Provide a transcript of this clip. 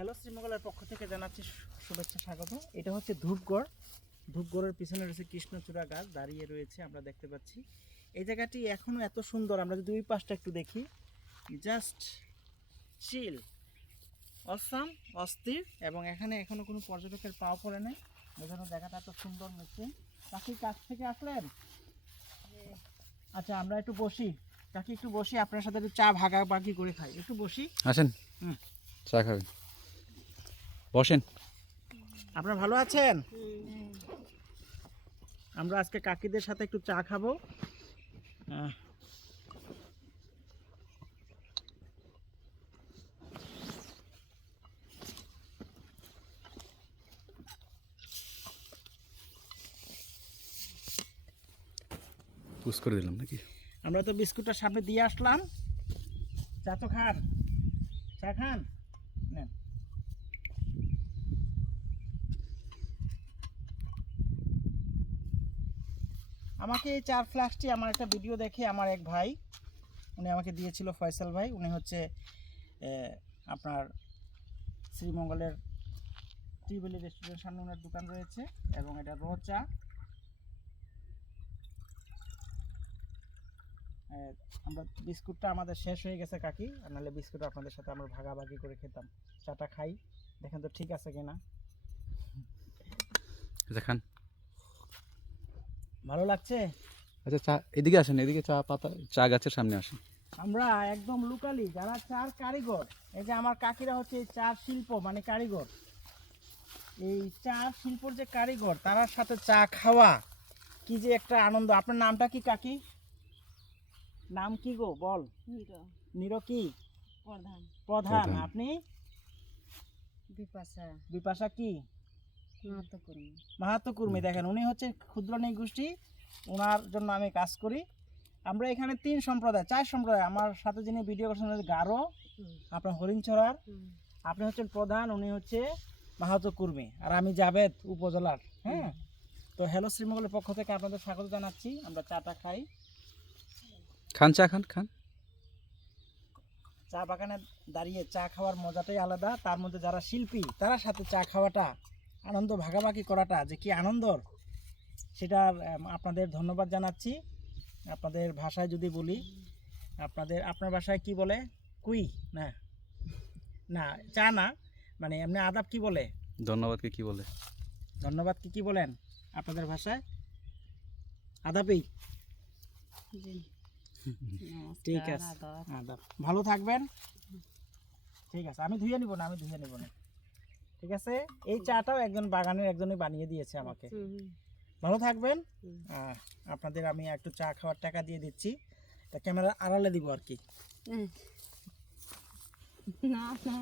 Hello শ্রীমঙ্গলের পক্ষ থেকে জানাচ্ছি শুভেচ্ছা স্বাগত। এটা হচ্ছে ধূপগড়। ধূপগড়ের পিছনে রয়েছে কৃষ্ণচূড়া গাছ দাঁড়িয়ে রয়েছে আমরা দেখতে পাচ্ছি। এই জায়গাটি এখনও এত সুন্দর আমরা যদি ওই পাশটা একটু দেখি। জাস্ট চিল অসাম অস্থির এবং এখানে এখনও কোনো পর্যটকের পাও পড়ে নাই। বোঝানো জায়গাটা এত সুন্দর মিশিং কাকি কাছ থেকে আসলেন? আচ্ছা আমরা একটু বসি। কাকি একটু বসি আপনার সাথে একটু চা ভাগাভাগি করে খাই। একটু বসি। আসেন। হুম। চা খাবেন। বসেন। আপনারা ভালো আছেন? আমরা আজকে কাকিদের সাথে একটু চা খাব। পুশ করে দিলাম নাকি? আমরা তো বিস্কুটটা সামনে দিয়ে আসলাম। চা তো খান। চা খান? আমাকে এই চার ফ্লাক্সটি আমার একটা ভিডিও দেখে আমার এক ভাই, উনি আমাকে দিয়েছিল ফয়সাল ভাই। উনি হচ্ছে আপনার শ্রীমঙ্গলের টিউবেলি রেস্টুরেন্টের সামনে ওনার দোকান রয়েছে এবং এটা র চা। আমরা বিস্কুটটা আমাদের শেষ হয়ে গেছে কাকি নাহলে বিস্কুট আপনাদের সাথে আমরা ভাগাভাগি করে খেতাম। চাটা খাই, দেখেন তো ঠিক আছে কিনা। আচ্ছা খান ভালো লাগছে? আচ্ছা চা এদিকে আসেন এদিকে চা পাতা চা গাছের সামনে আসেন। আমরা একদম লোকালি যারা চার কারিগর এই যে আমার কাকিরা হচ্ছে এই চার শিল্প মানে কারিগর। এই চার শিল্পর যে কারিগর তার সাথে চা খাওয়া কি যে একটা আনন্দ। আপনার নামটা কি কাকি? নাম কি গো? বল। নির। নির কি? প্রধান। প্রধান। প্রধান। আপনি? বিপাশা। বিপাশা কি? মাহাতো কর্মী। দেখেন উনি হচ্ছে ক্ষুদ্র গোষ্ঠী ওনার জন্য আমি কাজ করি। আমরা এখানে তিন সম্প্রদায় চার সম্প্রদায়। আমার সাথে যিনি ভিডিও করছেন হচ্ছে গারো আপনার হরিণছড়ার আপনি হচ্ছেন প্রধান উনি হচ্ছে মাহাতো কর্মী। আর আমি জাভেদ উপজেলার হ্যাঁ? তো হ্যালো শ্রীমঙ্গলের পক্ষ থেকে আপনাদের স্বাগত জানাচ্ছি। আমরা চাটা খাই। খান চা খান খান। চা বাগানে দাঁড়িয়ে চা খাওয়ার মজাটাই আলাদা। তার মধ্যে যারা শিল্পী তারা সাথে চা খাওয়াটা আনন্দ ভাগাভাগি করাটা যে কি আনন্দর সেটা আপনাদের ধন্যবাদ জানাচ্ছি। আপনাদের ভাষায় যদি বলি আপনাদের আপনার ভাষায় কি বলে? কুই না। না চা না মানে এমনি আদাব কি বলে? ধন্যবাদকে কি বলে? ধন্যবাদ কি কি বলেন আপনাদের ভাষায়? আদাবই ঠিক আছে আদাব। ভালো থাকবেন। ঠিক আছে আমি ধুয়ে নিব না আমি ধুয়ে নিব না। ঠিক আছে? এই চাটাও একজন বাগানের একজনই বানিয়ে দিয়েছে আমাকে। ভালো থাকবেন। আপনাদের আমি একটু চা খাওয়ার টাকা দিয়ে দিচ্ছি। তা ক্যামেরা আড়ালে দিব আর কি। না না।